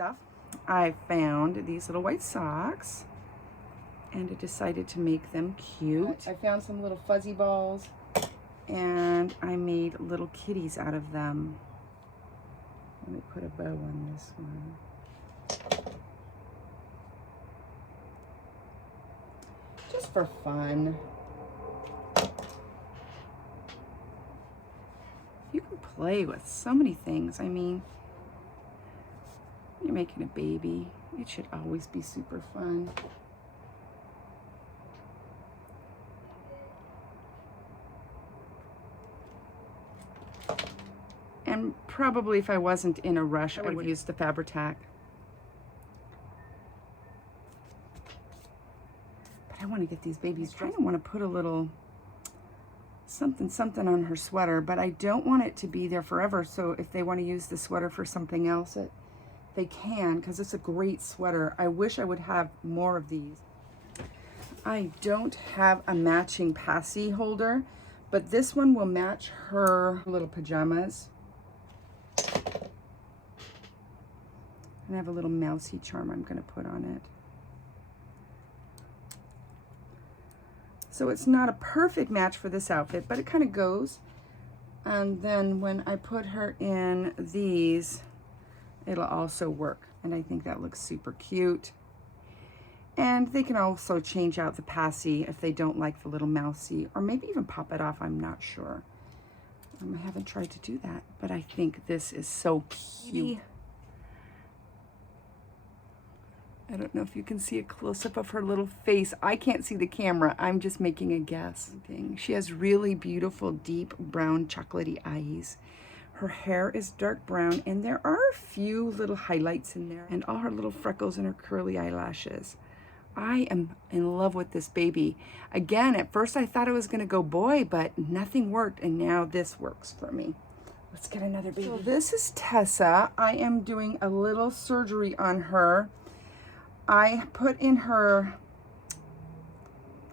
stuff. I found these little white socks and I decided to make them cute. I found some little fuzzy balls and I made little kitties out of them. Let me put a bow on this one. Just for fun. You can play with so many things. I mean, you're making a baby. It should always be super fun. And probably if I wasn't in a rush, I would have used the Fabri-Tac. But I want to get these babies dressed. I kind of want to put a little something on her sweater, but I don't want it to be there forever. So if they want to use the sweater for something else, they can, because it's a great sweater. I wish I would have more of these. I don't have a matching passy holder, but this one will match her little pajamas. And I have a little mousy charm I'm going to put on it. So it's not a perfect match for this outfit, but it kind of goes. And then when I put her in these, it'll also work. And I think that looks super cute. And they can also change out the passy if they don't like the little mousy, or maybe even pop it off, I'm not sure. I haven't tried to do that, but I think this is so cute. I don't know if you can see a close-up of her little face. I can't see the camera. I'm just making a guess. She has really beautiful, deep brown chocolatey eyes. Her hair is dark brown, and there are a few little highlights in there, and all her little freckles and her curly eyelashes. I am in love with this baby. Again, at first I thought I was going to go boy, but nothing worked, and now this works for me. Let's get another baby. So this is Tessa. I am doing a little surgery on her. I put in her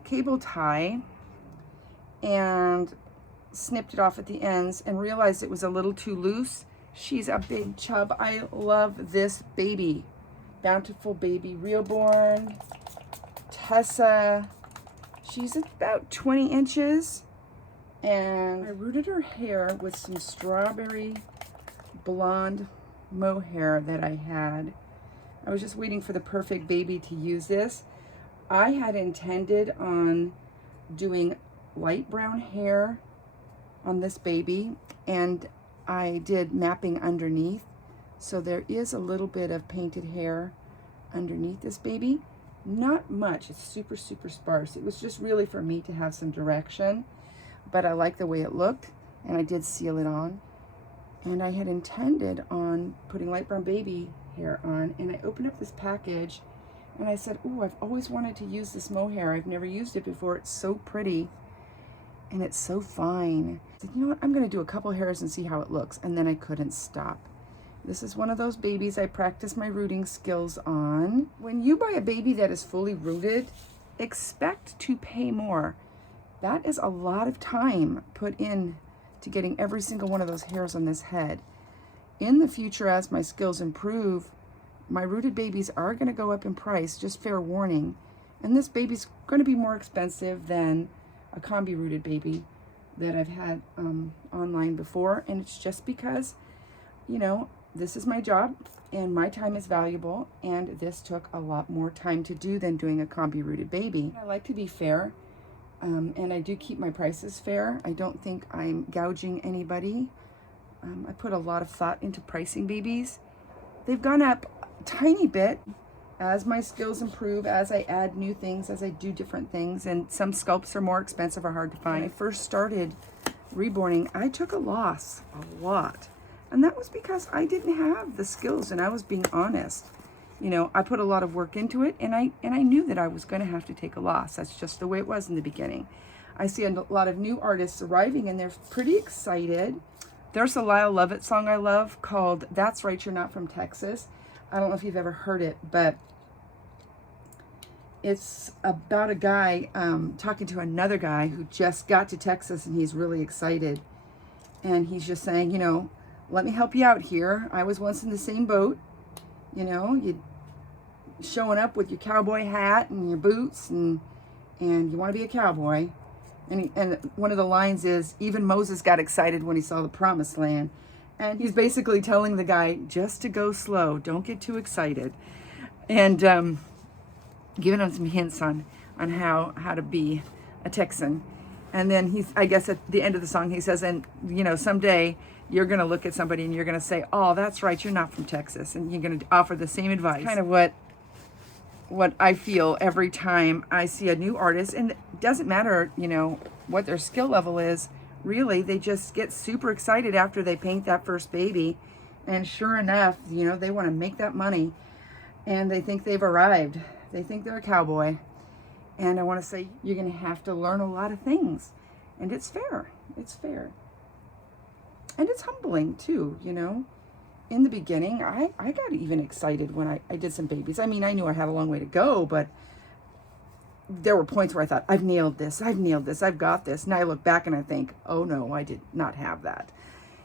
cable tie and snipped it off at the ends and realized it was a little too loose. She's a big chub. I love this baby. Bountiful baby, Reborn, Tessa. She's about 20 inches. And I rooted her hair with some strawberry blonde mohair that I had. I was just waiting for the perfect baby to use this. I had intended on doing light brown hair on this baby, and I did mapping underneath. So there is a little bit of painted hair underneath this baby. Not much, it's super, super sparse. It was just really for me to have some direction, but I like the way it looked, and I did seal it on. And I had intended on putting light brown baby hair on, and I opened up this package and I said, "Ooh, I've always wanted to use this mohair. I've never used it before. It's so pretty and it's so fine." I said, "You know what, I'm gonna do a couple hairs and see how it looks." And then I couldn't stop. This is one of those babies I practice my rooting skills on. When you buy a baby that is fully rooted, expect to pay more. That is a lot of time put in to getting every single one of those hairs on this head. In the future, as my skills improve, my rooted babies are going to go up in price, just fair warning. And this baby's going to be more expensive than a combi rooted baby that I've had online before. And it's just because, you know, this is my job and my time is valuable. And this took a lot more time to do than doing a combi rooted baby. I like to be fair. And I do keep my prices fair. I don't think I'm gouging anybody. I put a lot of thought into pricing babies. They've gone up a tiny bit as my skills improve, as I add new things, as I do different things, and some sculpts are more expensive or hard to find. When I first started reborning, I took a loss, a lot. And that was because I didn't have the skills, and I was being honest. You know, I put a lot of work into it, and I knew that I was going to have to take a loss. That's just the way it was in the beginning. I see a lot of new artists arriving, and they're pretty excited. There's a Lyle Lovett song I love called "That's Right, You're Not From Texas." I don't know if you've ever heard it, but it's about a guy talking to another guy who just got to Texas, and he's really excited. And he's just saying, you know, let me help you out here. I was once in the same boat. You know, you showing up with your cowboy hat and your boots, and you want to be a cowboy. And one of the lines is, even Moses got excited when he saw the promised land. And he's basically telling the guy just to go slow, don't get too excited. And giving him some hints on how to be a Texan. And then I guess at the end of the song, he says, and you know, someday you're going to look at somebody and you're going to say, oh, that's right, you're not from Texas. And you're going to offer the same advice. It's kind of what I feel every time I see a new artist. And it doesn't matter, you know, what their skill level is. Really, they just get super excited after they paint that first baby. And sure enough, you know, they want to make that money. And they think they've arrived. They think they're a cowboy. And I want to say, you're going to have to learn a lot of things. And it's fair. It's fair. And it's humbling, too, you know. In the beginning, I got even excited when I did some babies. I mean, I knew I had a long way to go, but there were points where I thought, I've nailed this, I've got this. And I look back and I think, oh no, I did not have that.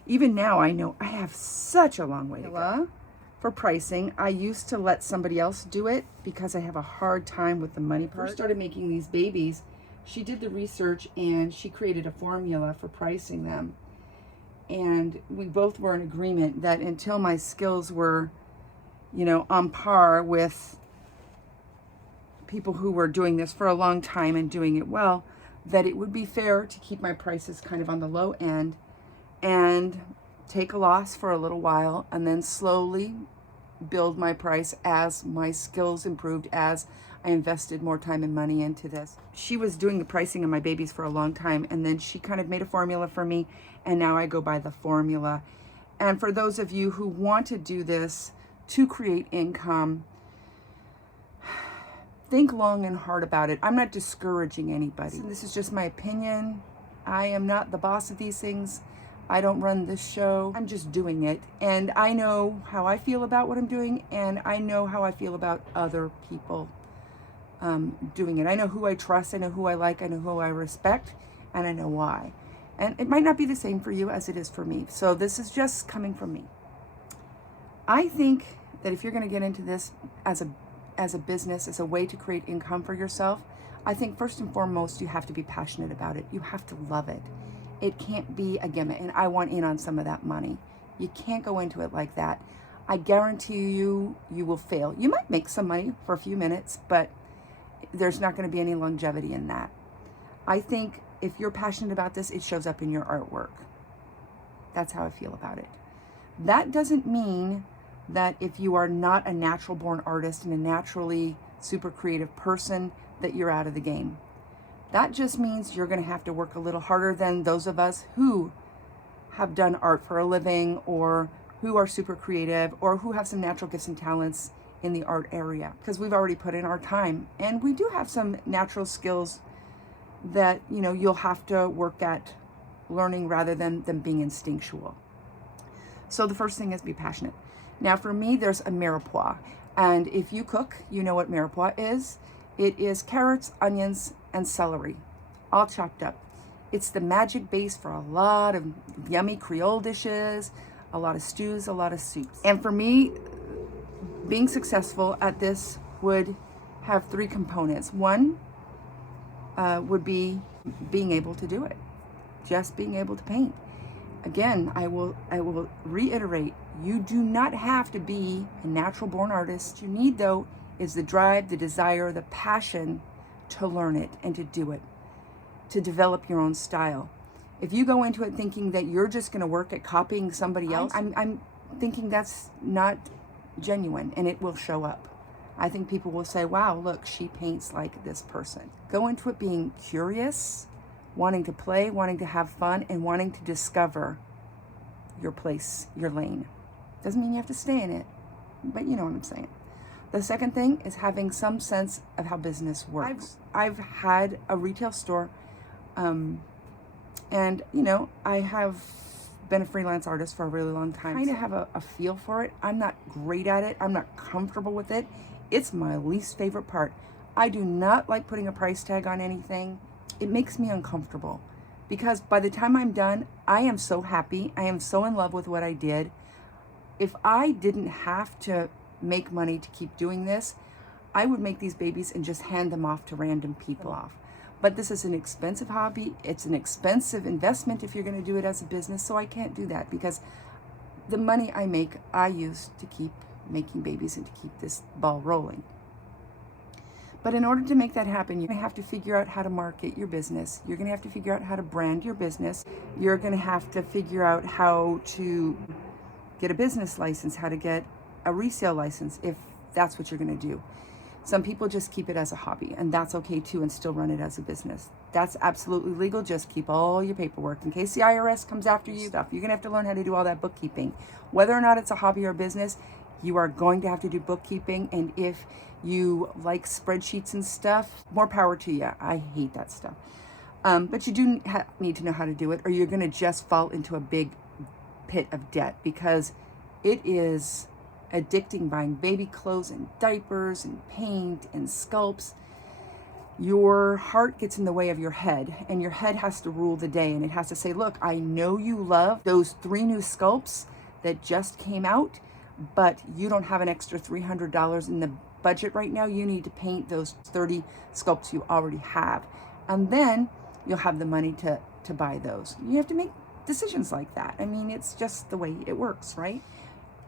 Even now, I know I have such a long way to go. For pricing, I used to let somebody else do it because I have a hard time with the money part. First started making these babies, she did the research and she created a formula for pricing them. And we both were in agreement that until my skills were, you know, on par with people who were doing this for a long time and doing it well, that it would be fair to keep my prices kind of on the low end and take a loss for a little while and then slowly build my price as my skills improved, as I invested more time and money into this. She was doing the pricing of my babies for a long time, and then she kind of made a formula for me, and now I go by the formula. And for those of you who want to do this to create income, think long and hard about it. I'm not discouraging anybody. This is just my opinion. I am not the boss of these things. I don't run this show. I'm just doing it. And I know how I feel about what I'm doing, and I know how I feel about other people doing it. I know who I trust, I know who I like, I know who I respect, and I know why. And it might not be the same for you as it is for me. So this is just coming from me. I think that if you're going to get into this as a business, as a way to create income for yourself, I think first and foremost, you have to be passionate about it. You have to love it. It can't be a gimmick, and I want in on some of that money. You can't go into it like that. I guarantee you, you will fail. You might make some money for a few minutes, but there's not going to be any longevity in that. I think if you're passionate about this, it shows up in your artwork. That's how I feel about it. That doesn't mean that if you are not a natural born artist and a naturally super creative person, that you're out of the game. That just means you're going to have to work a little harder than those of us who have done art for a living, or who are super creative, or who have some natural gifts and talents in the art area, because we've already put in our time. And we do have some natural skills that, you know, you'll have to work at learning rather than them being instinctual. So the first thing is be passionate. Now for me, there's a mirepoix. And if you cook, you know what mirepoix is. It is carrots, onions, and celery, all chopped up. It's the magic base for a lot of yummy Creole dishes, a lot of stews, a lot of soups. And for me, being successful at this would have three components. One would be being able to do it, just being able to paint. Again, I will reiterate, you do not have to be a natural born artist. You need, though, is the drive, the desire, the passion to learn it and to do it, to develop your own style. If you go into it thinking that you're just going to work at copying somebody else, I'm thinking that's not genuine, and it will show up. I think people will say, wow, look, she paints like this person. Go into it being curious, wanting to play, wanting to have fun, and wanting to discover your place, your lane. Doesn't mean you have to stay in it, but you know what I'm saying. The second thing is having some sense of how business works. I've had a retail store, and you know, I have been a freelance artist for a really long time. I kind of have a feel for it. I'm not great at it. I'm not comfortable with it. It's my least favorite part. I do not like putting a price tag on anything. It makes me uncomfortable because by the time I'm done, I am so happy. I am so in love with what I did. If I didn't have to make money to keep doing this, I would make these babies and just hand them off to random people off. But this is an expensive hobby. It's an expensive investment if you're going to do it as a business. So I can't do that because the money I make, I use to keep making babies and to keep this ball rolling. But in order to make that happen, you're going to have to figure out how to market your business. You're going to have to figure out how to brand your business. You're going to have to figure out how to get a business license, how to get a resale license, if that's what you're going to do. Some people just keep it as a hobby, and that's okay too, and still run it as a business. That's absolutely legal. Just keep all your paperwork in case the IRS comes after you. You're going to have to learn how to do all that bookkeeping. Whether or not it's a hobby or a business, you are going to have to do bookkeeping, and if you like spreadsheets and stuff, more power to you. I hate that stuff. But you do need to know how to do it, or you're going to just fall into a big pit of debt, because it is addicting, buying baby clothes and diapers and paint and sculpts. Your heart gets in the way of your head, and your head has to rule the day, and it has to say, look, I know you love those 3 new sculpts that just came out, but you don't have an extra $300 in the budget right now. You need to paint those 30 sculpts you already have, and then you'll have the money to buy those. You have to make decisions like that. I mean, it's just the way it works, right?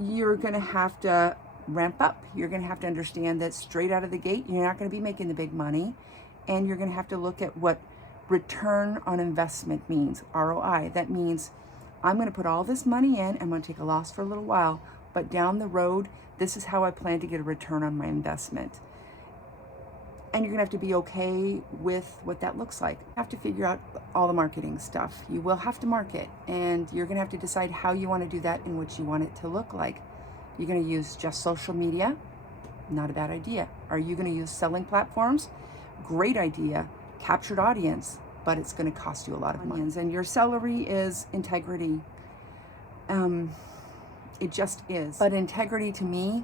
You're going to have to ramp up. You're going to have to understand that straight out of the gate, you're not going to be making the big money. And you're going to have to look at what return on investment means, ROI. That means I'm going to put all this money in, I'm going to take a loss for a little while, but down the road, this is how I plan to get a return on my investment. And you're going to have to be okay with what that looks like. You have to figure out all the marketing stuff. You will have to market, and you're going to have to decide how you want to do that and what you want it to look like. You're going to use just social media? Not a bad idea. Are you going to use selling platforms? Great idea. Captured audience, but it's going to cost you a lot of money. And your salary is integrity. It just is. But integrity to me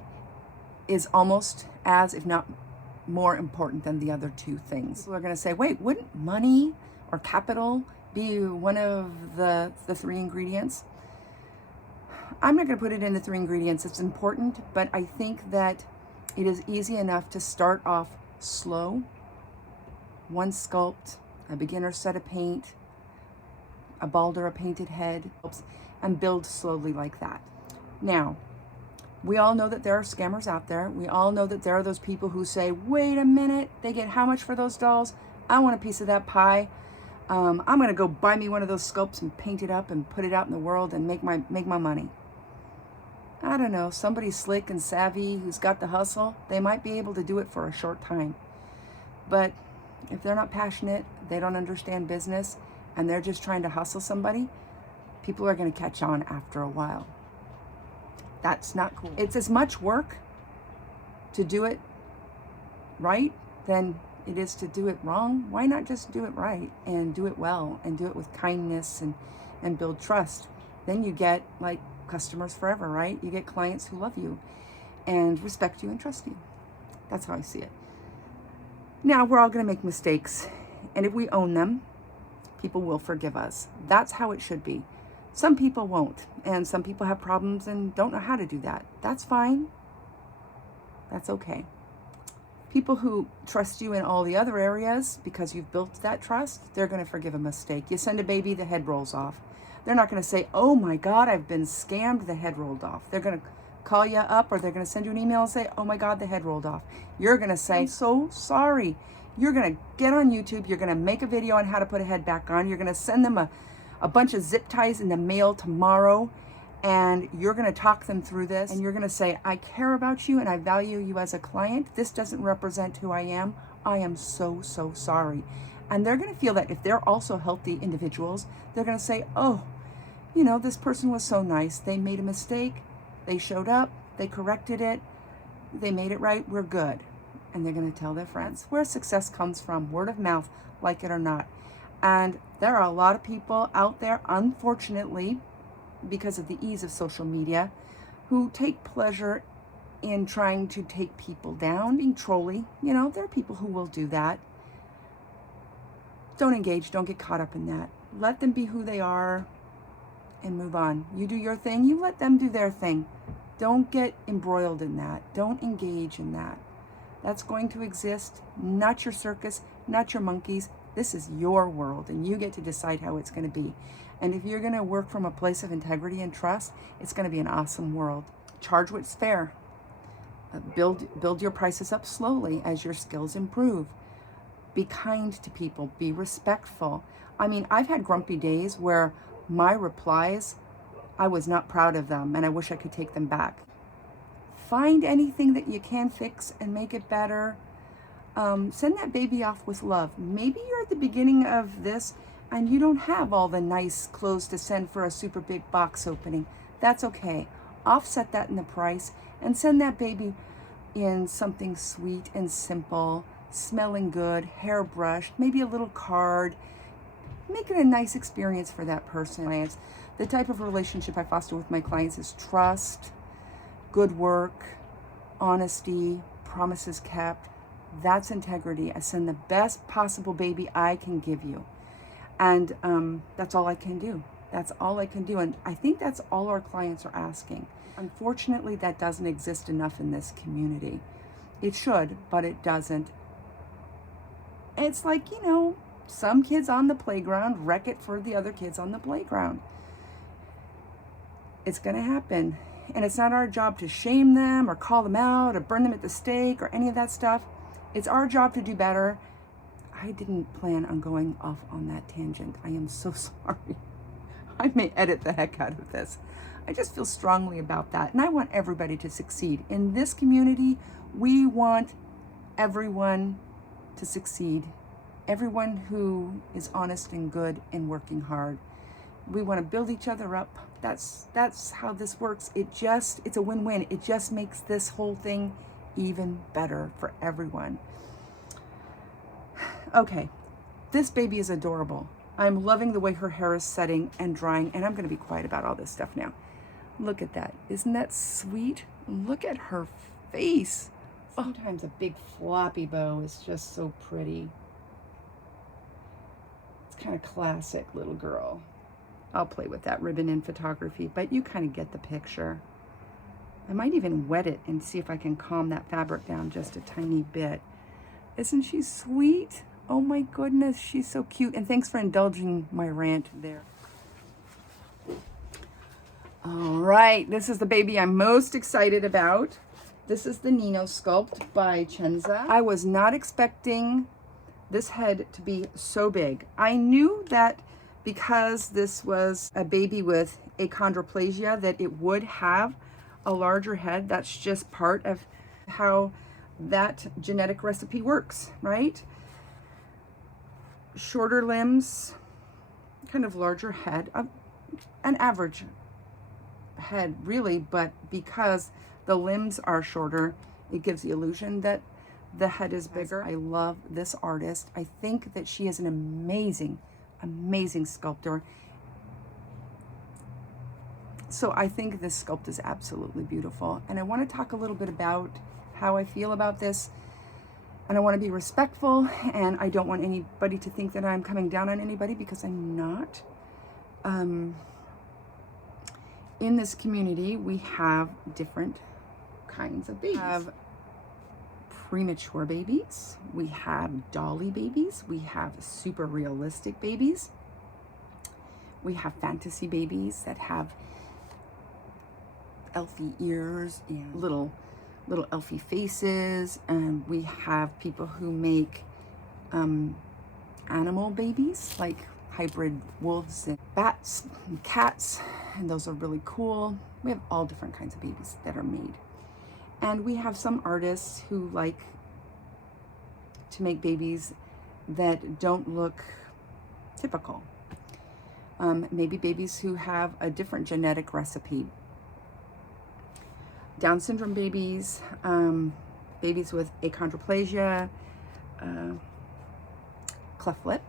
is almost as, if not more important than the other 2 things. People are going to say, wait, wouldn't money or capital be one of the 3 ingredients? I'm not going to put it in the 3 ingredients. It's important, but I think that it is easy enough to start off slow. 1 sculpt, a beginner set of paint, a bald or a painted head, and build slowly like that. Now, we all know that there are scammers out there. We all know that there are those people who say, wait a minute, they get how much for those dolls? I want a piece of that pie. I'm going to go buy me one of those sculpts and paint it up and put it out in the world and make my money. I don't know, somebody slick and savvy who's got the hustle, they might be able to do it for a short time. But if they're not passionate, they don't understand business, and they're just trying to hustle somebody, people are going to catch on after a while. That's not cool. It's as much work to do it right than it is to do it wrong. Why not just do it right and do it well and do it with kindness and build trust? Then you get like customers forever, right? You get clients who love you and respect you and trust you. That's how I see it. Now, we're all going to make mistakes, and if we own them, people will forgive us. That's how it should be. Some people won't, and some people have problems and don't know how to do that. That's fine. That's okay. People who trust you in all the other areas because you've built that trust, they're going to forgive a mistake. You send a baby, the head rolls off. They're not going to say, oh my God, I've been scammed, the head rolled off. They're going to call you up, or they're going to send you an email and say, oh my God, the head rolled off. You're going to say, I'm so sorry. You're going to get on YouTube. You're going to make a video on how to put a head back on. You're going to send them a bunch of zip ties in the mail tomorrow, and you're going to talk them through this, and you're going to say, I care about you and I value you as a client. This doesn't represent who I am. I am so, so sorry. And they're going to feel that if they're also healthy individuals, they're going to say, oh, you know, this person was so nice. They made a mistake. They showed up. They corrected it. They made it right. We're good. And they're going to tell their friends. Where success comes from, word of mouth, like it or not. And there are a lot of people out there, unfortunately, because of the ease of social media, who take pleasure in trying to take people down, being trolly. You know, there are people who will do that. Don't engage. Don't get caught up in that. Let them be who they are and move on. You do your thing. You let them do their thing. Don't get embroiled in that. Don't engage in that. That's going to exist, not your circus, not your monkeys. This is your world, and you get to decide how it's going to be. And if you're going to work from a place of integrity and trust, it's going to be an awesome world. Charge what's fair. Build your prices up slowly as your skills improve. Be kind to people. Be respectful. I mean, I've had grumpy days where my replies, I was not proud of them, and I wish I could take them back. Find anything that you can fix and make it better. Send that baby off with love. Maybe you're at the beginning of this and you don't have all the nice clothes to send for a super big box opening. That's okay. Offset that in the price and send that baby in something sweet and simple, smelling good, hairbrushed, maybe a little card. Make it a nice experience for that person. The type of relationship I foster with my clients is trust, good work, honesty, promises kept. That's integrity. I send the best possible baby I can give you. And that's all I can do. That's all I can do. And I think that's all our clients are asking. Unfortunately, that doesn't exist enough in this community. It should, but it doesn't. It's like, some kids on the playground wreck it for the other kids on the playground. It's going to happen. And it's not our job to shame them or call them out or burn them at the stake or any of that stuff. It's our job to do better. I didn't plan on going off on that tangent. I am so sorry. I may edit the heck out of this. I just feel strongly about that. And I want everybody to succeed. In this community, we want everyone to succeed. Everyone who is honest and good and working hard. We want to build each other up. That's how this works. It's a win-win. It just makes this whole thing even better for everyone. Okay, this baby is adorable. I'm loving the way her hair is setting and drying, and I'm going to be quiet about all this stuff now. Look at that. Isn't that sweet? Look at her face. Sometimes a big floppy bow is just so pretty. It's kind of classic, little girl. I'll play with that ribbon in photography, but you kind of get the picture. I might even wet it and see if I can calm that fabric down just a tiny bit. Isn't she sweet? Oh my goodness, she's so cute. And thanks for indulging my rant there. All right, this is the baby I'm most excited about. This is the Nino sculpt by Chenza. I was not expecting this head to be so big. I knew that because this was a baby with achondroplasia, that it would have a larger head. That's just part of how that genetic recipe works, right? Shorter limbs, kind of larger head, an average head really, but because the limbs are shorter, it gives the illusion that the head is bigger. I love this artist. I think that she is an amazing sculptor. So I think this sculpt is absolutely beautiful. And I want to talk a little bit about how I feel about this. And I want to be respectful, and I don't want anybody to think that I'm coming down on anybody, because I'm not. In this community, we have different kinds of babies. We have premature babies, we have dolly babies, we have super realistic babies, we have fantasy babies that have elfy ears and little elfy faces, and we have people who make animal babies, like hybrid wolves and bats and cats, and those are really cool. We have all different kinds of babies that are made. And we have some artists who like to make babies that don't look typical. Maybe babies who have a different genetic recipe. Down syndrome babies, babies with achondroplasia, cleft lip.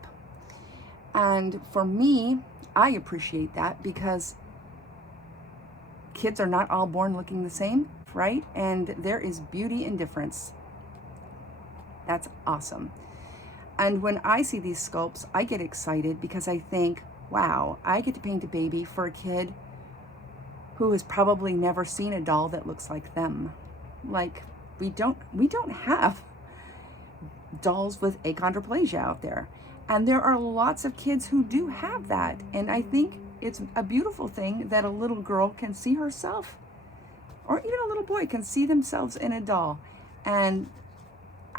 And for me, I appreciate that, because kids are not all born looking the same, right? And there is beauty in difference. That's awesome. And when I see these sculpts, I get excited because I think, wow, I get to paint a baby for a kid who has probably never seen a doll that looks like them. Like, we don't have dolls with achondroplasia out there. And there are lots of kids who do have that. And I think it's a beautiful thing that a little girl can see herself, or even a little boy can see themselves in a doll. And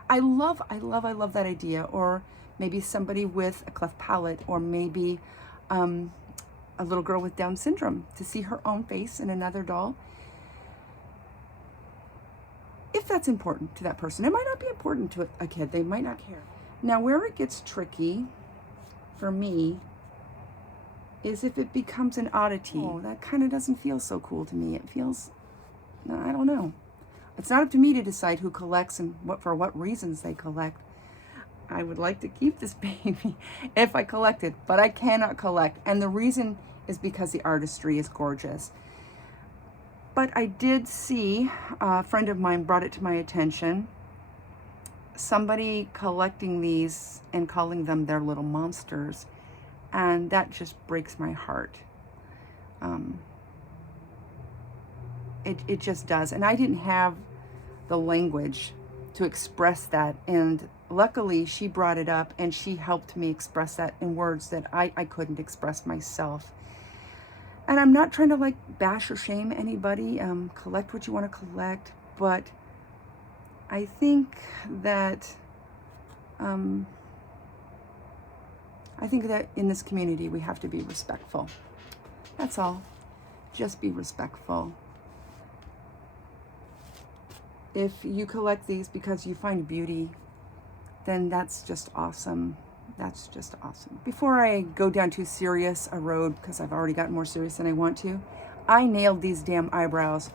I love that idea. Or maybe somebody with a cleft palate, or maybe a little girl with Down syndrome, to see her own face in another doll. If that's important to that person. It might not be important to a kid. They might not care. Now, where it gets tricky for me is if it becomes an oddity. Oh, that kind of doesn't feel so cool to me. It feels, I don't know. It's not up to me to decide who collects and for what reasons they collect. I would like to keep this baby if I collected, but I cannot collect. And the reason is because the artistry is gorgeous. But I did see, a friend of mine brought it to my attention, somebody collecting these and calling them their little monsters. And that just breaks my heart. It just does. And I didn't have the language to express that. And luckily she brought it up and she helped me express that in words that I couldn't express myself. And I'm not trying to like bash or shame anybody. Collect what you want to collect. But I think that in this community we have to be respectful. That's all. Just be respectful. If you collect these because you find beauty, then that's just awesome. That's just awesome. Before I go down too serious a road, because I've already gotten more serious than I want to, I nailed these damn eyebrows.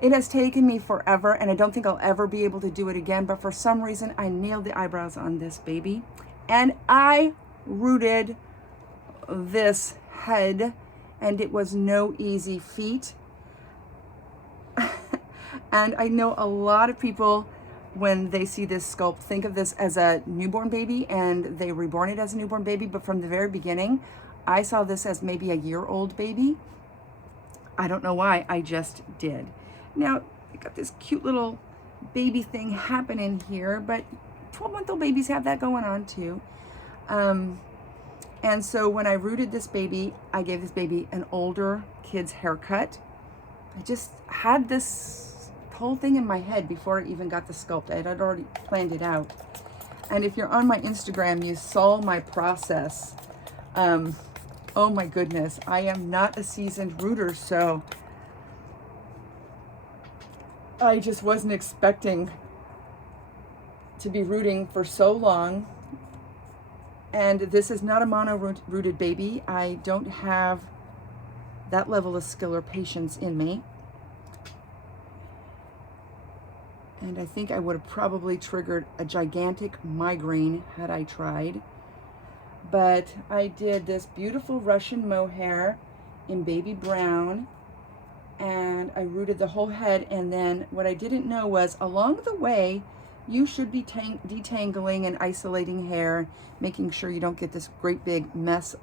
It has taken me forever, and I don't think I'll ever be able to do it again, but for some reason, I nailed the eyebrows on this baby. And I rooted this head, and it was no easy feat. And I know a lot of people, when they see this sculpt, think of this as a newborn baby, and they reborn it as a newborn baby. But from the very beginning, I saw this as maybe a year-old baby. I don't know why, I just did. Now, I got this cute little baby thing happening here, but 12-month-old babies have that going on too. And so when I rooted this baby, I gave this baby an older kid's haircut. I just had this whole thing in my head before I even got the sculpt. I had already planned it out. And if you're on my Instagram, you saw my process. Oh my goodness, I am not a seasoned rooter, so I just wasn't expecting to be rooting for so long. And this is not a mono-rooted baby. I don't have that level of skill or patience in me. And I think I would have probably triggered a gigantic migraine had I tried. But I did this beautiful Russian mohair in baby brown, and I rooted the whole head. And then what I didn't know was along the way, you should be detangling and isolating hair, making sure you don't get this great big mess.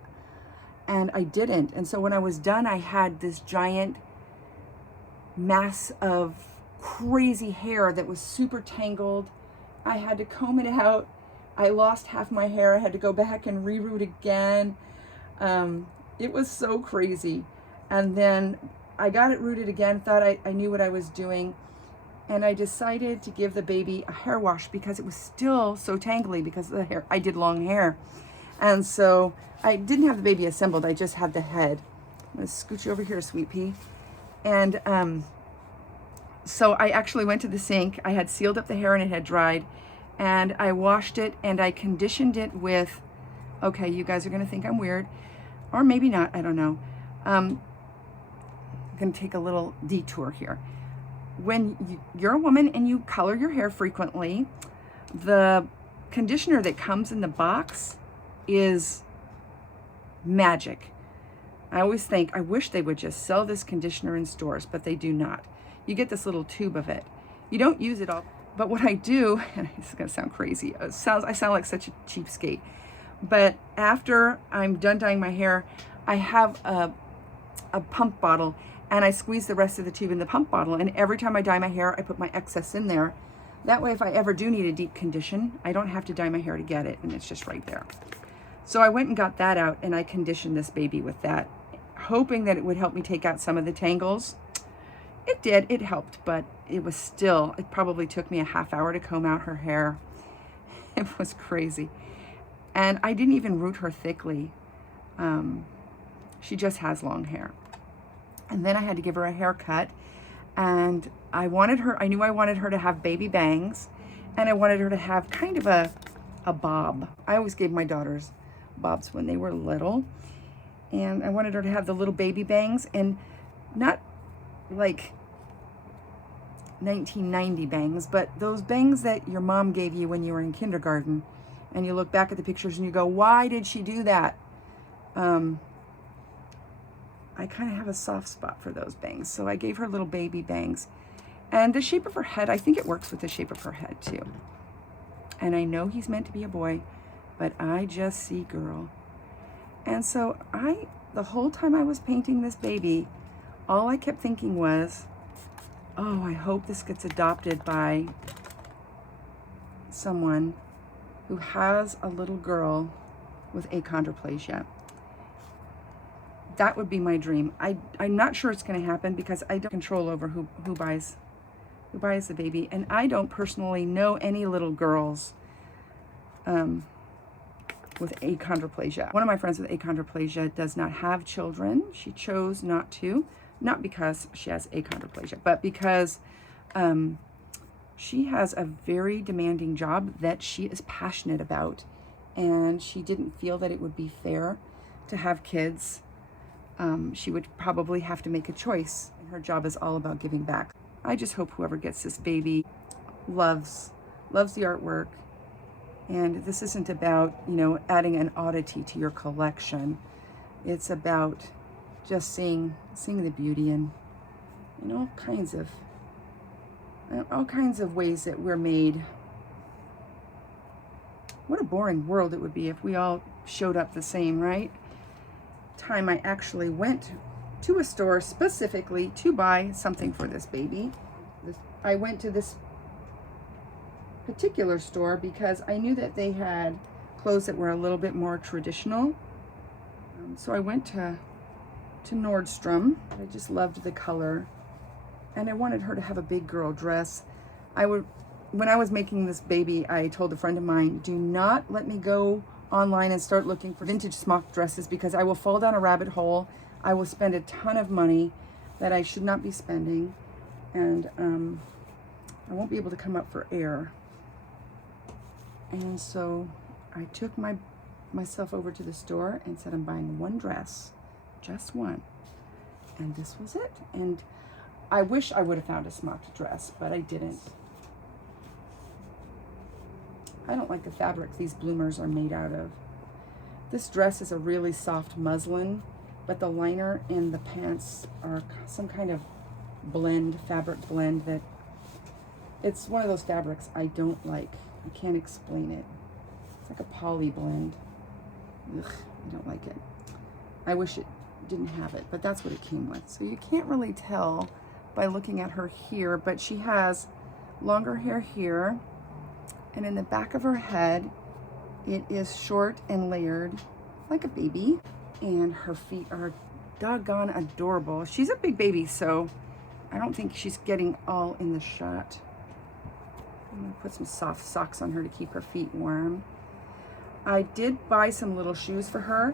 And I didn't. And so when I was done, I had this giant mass of crazy hair that was super tangled. I had to comb it out. I lost half my hair. I had to go back and reroot again. It was so crazy. And then I got it rooted again, thought I knew what I was doing. And I decided to give the baby a hair wash because it was still so tangly because of the hair. I did long hair. And so I didn't have the baby assembled. I just had the head. I'm going to scooch you over here, sweet pea. And so I actually went to the sink. I had sealed up the hair and it had dried. And I washed it and I conditioned it with, okay, you guys are going to think I'm weird. Or maybe not, I don't know. I'm going to take a little detour here. When you're a woman and you color your hair frequently, the conditioner that comes in the box is magic. I always think, I wish they would just sell this conditioner in stores, but they do not. You get this little tube of it. You don't use it all. But what I do, and it's going to sound crazy, I sound like such a cheapskate, but after I'm done dyeing my hair, I have a pump bottle, and I squeeze the rest of the tube in the pump bottle. And every time I dye my hair, I put my excess in there. That way, if I ever do need a deep condition, I don't have to dye my hair to get it, and it's just right there. So I went and got that out, and I conditioned this baby with that, hoping that it would help me take out some of the tangles. It did, it helped, but it was still, it probably took me a half hour to comb out her hair. It was crazy. And I didn't even root her thickly. She just has long hair. And then I had to give her a haircut, and I knew I wanted her to have baby bangs, and I wanted her to have kind of a bob. I always gave my daughters bobs when they were little, and I wanted her to have the little baby bangs, and not like 1990 bangs, but those bangs that your mom gave you when you were in kindergarten, and you look back at the pictures and you go, why did she do that? I kind of have a soft spot for those bangs, so I gave her little baby bangs. And the shape of her head, I think it works with the shape of her head too. And I know he's meant to be a boy, but I just see girl. And so the whole time I was painting this baby, all I kept thinking was, oh, I hope this gets adopted by someone who has a little girl with achondroplasia. That would be my dream. I'm not sure it's going to happen because I don't control over who buys the baby, and I don't personally know any little girls with achondroplasia. One of my friends with achondroplasia does not have children. She chose not to, not because she has achondroplasia, but because she has a very demanding job that she is passionate about, and she didn't feel that it would be fair to have kids. She would probably have to make a choice, and her job is all about giving back. I just hope whoever gets this baby loves the artwork, and this isn't about, adding an oddity to your collection. It's about just seeing the beauty in all kinds of ways that we're made. What a boring world it would be if we all showed up the same, right? Time I actually went to a store specifically to buy something for this baby. I went to this particular store because I knew that they had clothes that were a little bit more traditional. So I went to Nordstrom. I just loved the color, and I wanted her to have a big girl dress. When I was making this baby, I told a friend of mine, do not let me go online and start looking for vintage smock dresses, because I will fall down a rabbit hole. I will spend a ton of money that I should not be spending, and I won't be able to come up for air. And so I took myself over to the store and said, I'm buying one dress, just one, and this was it. And I wish I would have found a smocked dress, but I didn't. I don't like the fabric these bloomers are made out of. This dress is a really soft muslin, but the liner and the pants are some kind of fabric blend that it's one of those fabrics I don't like. I can't explain it. It's like a poly blend. Ugh, I don't like it. I wish it didn't have it, but that's what it came with. So you can't really tell by looking at her here, but she has longer hair here. And in the back of her head, it is short and layered like a baby. And her feet are doggone adorable. She's a big baby, so I don't think she's getting all in the shot. I'm gonna put some soft socks on her to keep her feet warm. I did buy some little shoes for her,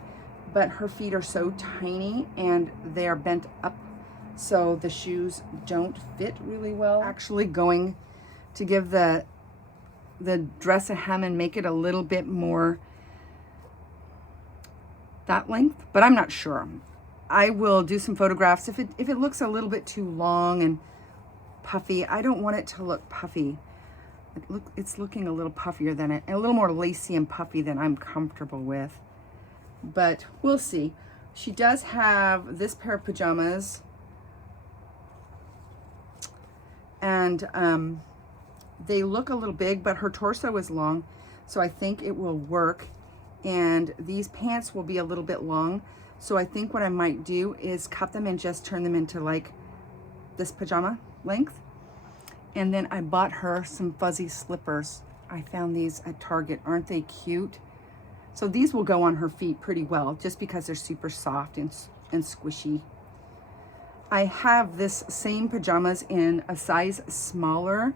but her feet are so tiny and they're bent up, so the shoes don't fit really well. Actually going to give the dress a hem and make it a little bit more that length, but I'm not sure. I will do some photographs. If it looks a little bit too long and puffy, I don't want it to look puffy. It's looking a little puffier than a little more lacy and puffy than I'm comfortable with, but we'll see. She does have this pair of pajamas, and they look a little big, but her torso is long, so I think it will work. And these pants will be a little bit long, So I think what I might do is cut them and just turn them into like this pajama length. And then I bought her some fuzzy slippers. I found these at Target. Aren't they cute? So these will go on her feet pretty well just because they're super soft and squishy. I have this same pajamas in a size smaller,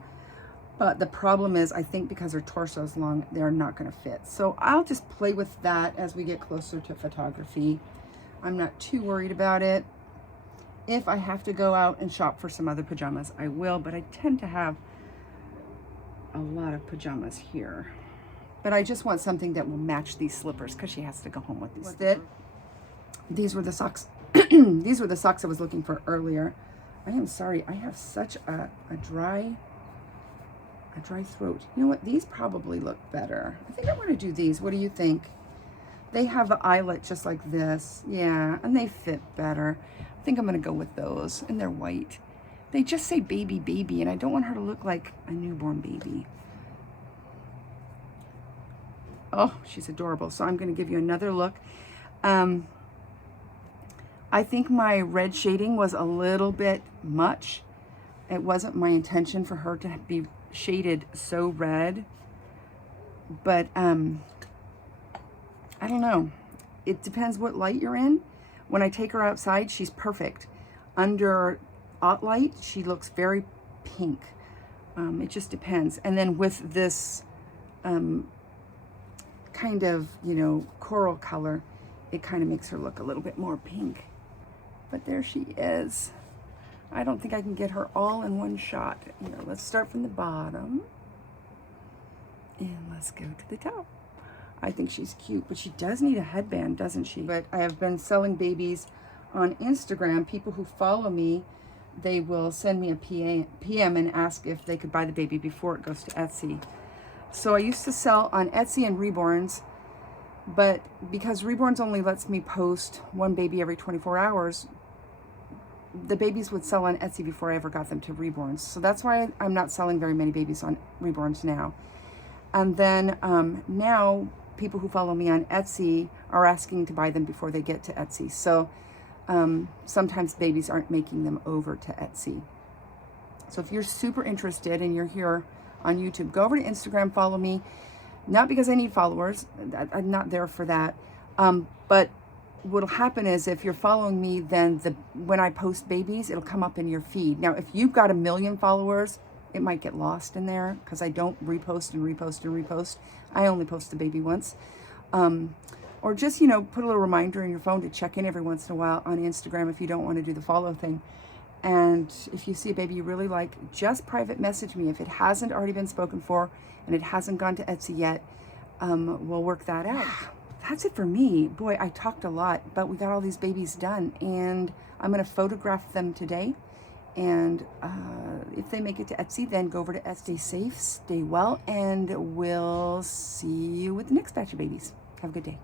but the problem is I think because her torso is long, they're not going to fit. So I'll just play with that as we get closer to photography. I'm not too worried about it. If I have to go out and shop for some other pajamas, I will, but I tend to have a lot of pajamas here. But I just want something that will match these slippers because she has to go home with these. These were the socks. These were the socks I was looking for earlier. I am sorry, I have such a dry throat. You know what? These probably look better. I think I want to do these. What do you think? They have the eyelet just like this. Yeah, and they fit better. I think I'm going to go with those. And they're white. They just say baby, baby, and I don't want her to look like a newborn baby. Oh, she's adorable. So I'm going to give you another look. I think my red shading was a little bit much. It wasn't my intention for her to be shaded so red. But I don't know. It depends what light you're in. When I take her outside, she's perfect. Under hot light, she looks very pink. It just depends. And then with this kind of, you know, coral color, it kind of makes her look a little bit more pink. But there she is. I don't think I can get her all in one shot. You know, let's start from the bottom. And let's go to the top. I think she's cute, but she does need a headband, doesn't she? But I have been selling babies on Instagram. People who follow me, they will send me a PM and ask if they could buy the baby before it goes to Etsy. So I used to sell on Etsy and Reborns, but because Reborns only lets me post one baby every 24 hours, the babies would sell on Etsy before I ever got them to Reborns. So that's why I'm not selling very many babies on Reborns now. And then now people who follow me on Etsy are asking to buy them before they get to Etsy. So sometimes babies aren't making them over to Etsy. So if you're super interested and you're here on YouTube, go over to Instagram, follow me. Not because I need followers, I'm not there for that. But what'll happen is if you're following me, then when I post babies, it'll come up in your feed. Now, if you've got 1 million followers, it might get lost in there because I don't repost and repost and repost. I only post the baby once. Or just, you know, put a little reminder in your phone to check in every once in a while on Instagram if you don't want to do the follow thing. And if you see a baby you really like, just private message me. If it hasn't already been spoken for and it hasn't gone to Etsy yet, we'll work that out. That's it for me. Boy, I talked a lot, but we got all these babies done. And I'm going to photograph them today. And if they make it to Etsy, then go over to Etsy. Stay safe, stay well, and we'll see you with the next batch of babies. Have a good day.